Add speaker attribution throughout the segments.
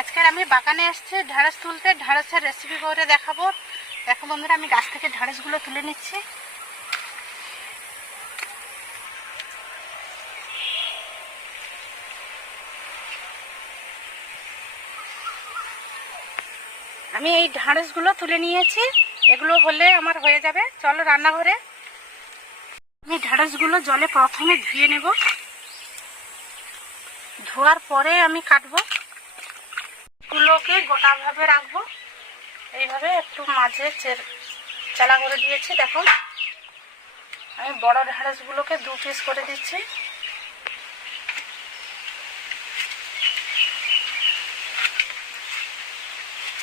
Speaker 1: আজকের আমি বাগানে এসেছি ঢ্যাঁড়স তুলতে। ঢ্যাঁড়সের রেসিপি করে দেখাবো। দেখো বন্ধুরা, আমি গাছ থেকে ঢ্যাঁড়সগুলো তুলে নিচ্ছি। আমি এই ঢ্যাঁড়সগুলো তুলে নিয়েছি। এগুলো হলে আমার হয়ে যাবে। চলো রান্নাঘরে। আমি ঢ্যাঁড়সগুলো জলে প্রথমে ধুয়ে নেব। ধোয়ার পরে আমি কাটবো। গুলোকে গোটাভাবে রাখব। এইভাবে একটু মাঝে চালা করে দিয়েছি, দেখো। আমি বড় ঢ্যাঁড়সগুলোকে দু পিস করে দিচ্ছি।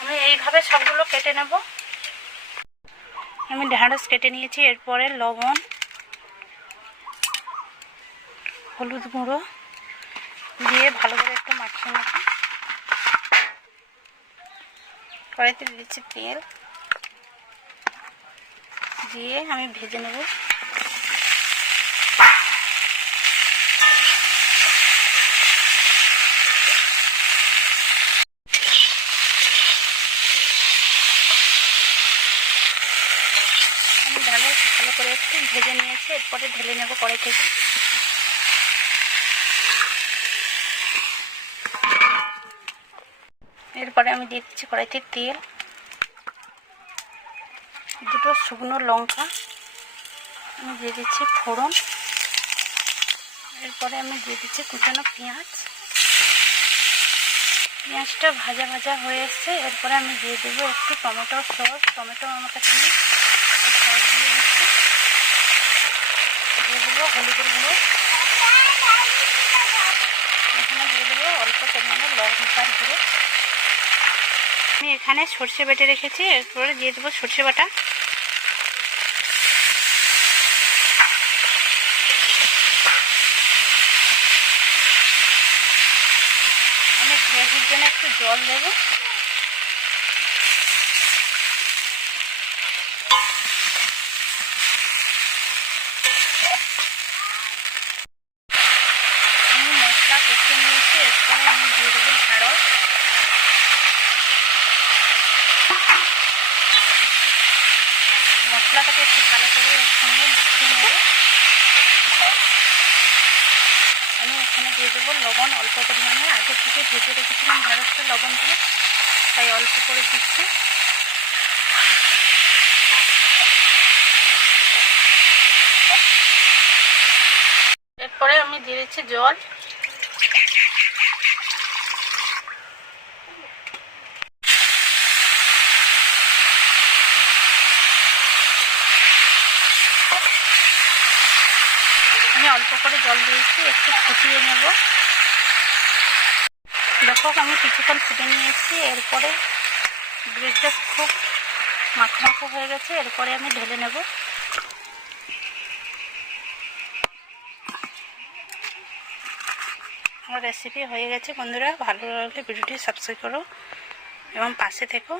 Speaker 1: আমি এইভাবে সবগুলো কেটে নেব। আমি ঢ্যাঁড়স কেটে নিয়েছি, এরপরে লবণ, হলুদ গুঁড়ো দিয়ে ভালো করে একটু মাখিয়ে নেব। কড়াইতে দিচ্ছি তেল। দিয়ে আমি ভেজে নেব। আমি ভালো করে একটু ভেজে নিয়েছি, এরপরে ঢেলে নেব কড়াই থেকে। এরপরে আমি দিয়ে দিচ্ছি কড়াইতে তেল, দুটো শুকনো লঙ্কা, আমি দিয়ে দিচ্ছি ফোড়ন, এরপরে আমি দিয়ে দিচ্ছি কুচানো পেঁয়াজ। পেঁয়াজটা ভাজা ভাজা হয়ে এসছে, এরপরে আমি দিয়ে দেবো একটু টমেটো সস। টমেটো আমার কাছে নিয়ে দিয়ে দিচ্ছি। দিয়ে দেবো হলুদের গুঁড়ো। এখানে দিয়ে দেবো অল্প পরিমাণে লঙ্কার গুঁড়ো। আমি এখানে সর্ষে বেটে রেখেছি, এরপরে দিয়ে দেবো সর্ষে বাটা। আমি গ্রেভির জন্য একটু জল দেবো আমি মশলা কষে নিয়েছি এরপরে আমি দিয়ে দেবো ঢেঁড়স মশলাটাকে একটু ভালো করে এর সঙ্গে মিশিয়ে আমি এখানে দিয়ে দেবো লবণ অল্প পরিমাণে। আগে থেকে ভেজে রেখেছিলাম ঢেঁড়সটা লবণ দিয়ে তাই অল্প করে দিচ্ছি। এরপরে আমি দিয়ে দিচ্ছি জল। অল্প করে জল দিয়েছি, একটু ফুটিয়ে নেব। দেখো, আমি কিছুক্ষণ ফুটে নিয়েছি, এরপরে গ্রেভিটা খুব মাখো মাখো হয়ে গেছে, এরপরে আমি ঢেলে নেব। আমার রেসিপি হয়ে গেছে, বন্ধুরা। ভালো লাগলে ভিডিওটি সাবস্ক্রাইব করো এবং পাশে থেকো।